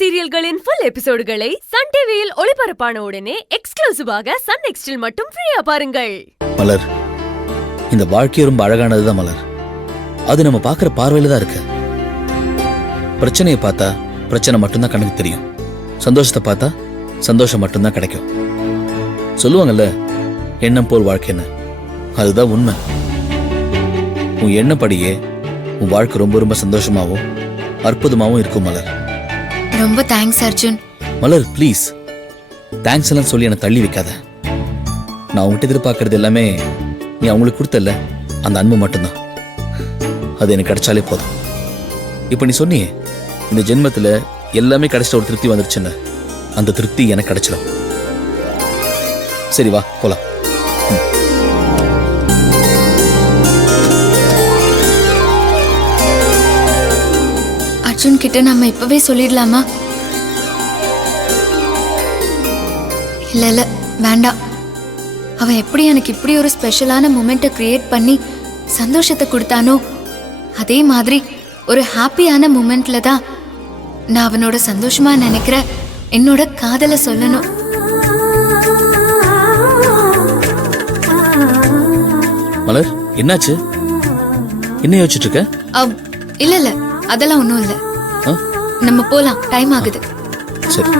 சீரியல்களின் full எபிசோடுகளை Sun டிவியில் ஒளிபரப்பான உடனே எக்ஸ்க்ளூசிவாக சன் நெக்ஸ்டில் மட்டும் ஃப்ரீயா பாருங்கள். மலர், இந்த வாழ்க்கை ரொம்ப அழகானதுதான் மலர். அது நம்ம பாக்குற பார்வையில தான் இருக்கு. பிரச்சனையை பார்த்தா பிரச்சனை மட்டும்தான் கண்ணுக்கு தெரியும். சந்தோஷத்தை பார்த்தா சந்தோஷம் மட்டும்தான் கிடைக்கும். சொல்லுவாங்கல்ல, எண்ணம் போல் வாழ்க்கைன்னு. அதுதான் உண்மை. உன் எண்ணப்படியே உன் வாழ்க்கை ரொம்ப ரொம்ப சந்தோஷமாவும் அற்புதமாவும் இருக்கும் மலர். ரொம்ப thanks Arjun. Malar please, thanks எல்லாம் சொல்லி என்னை தள்ளி வைக்காத. நான் உங்ககிட்ட எதிர்பார்க்கறது எல்லாமே நீ அவங்களுக்கு கொடுத்தல, அந்த அன்பு மட்டும்தான். அது எனக்கு கிடைச்சாலே போதும். இப்போ நீ சொன்னியே, இந்த ஜென்மத்தில் எல்லாமே கிடைச்சிட்ட ஒரு திருப்தி வந்துருச்சுன்னு, அந்த திருப்தி எனக்கு கிடைச்சிடும். சரி வா போலாம். அர்ஜுன் கிட்ட நம்ம இப்பவே சொல்லிடலாமா? இல்ல வேண்டாம். அவன் எப்படி எனக்கு இப்படி ஒரு ஸ்பெஷலான மூமெண்ட்டை கிரியேட் பண்ணி சந்தோஷத்தை கொடுத்தானோ, அதே மாதிரி ஒரு ஹாப்பியான மூமெண்ட்ல தான் நான் அவனோட சந்தோஷமா நினைக்கிற என்னோட காதலை சொல்லணும். மலர், என்னாச்சு? என்ன யோசிச்சுட்டு இருக்க? இல்ல அதெல்லாம் ஒண்ணும் இல்ல. நம்ம போலாம், டைம் ஆகுது. சரி.